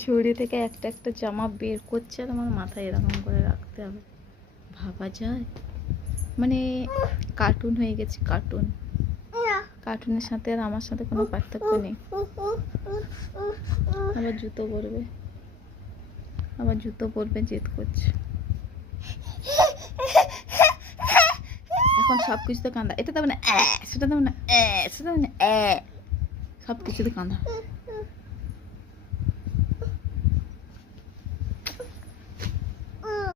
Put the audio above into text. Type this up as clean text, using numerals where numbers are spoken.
ঝুড়ি থেকে একটা একটা জামা বের করছে আর আমার মাথায় এরকম করে রাখতে হবে। ভাবা যায়, মানে কার্টুন হয়ে গেছে, কার্টুন। কার্টুনের সাথে আর আমার সাথে কোনো পার্থক্য নেই। আবার জুতো পরবে, আবার জুতো পরবে, জেদ করছে। এখন সব কিছুতে কান্দা, এটা দেবো না, সেটা দেবো না, সেটা দেবো না, সব কিছুতে কান্দা।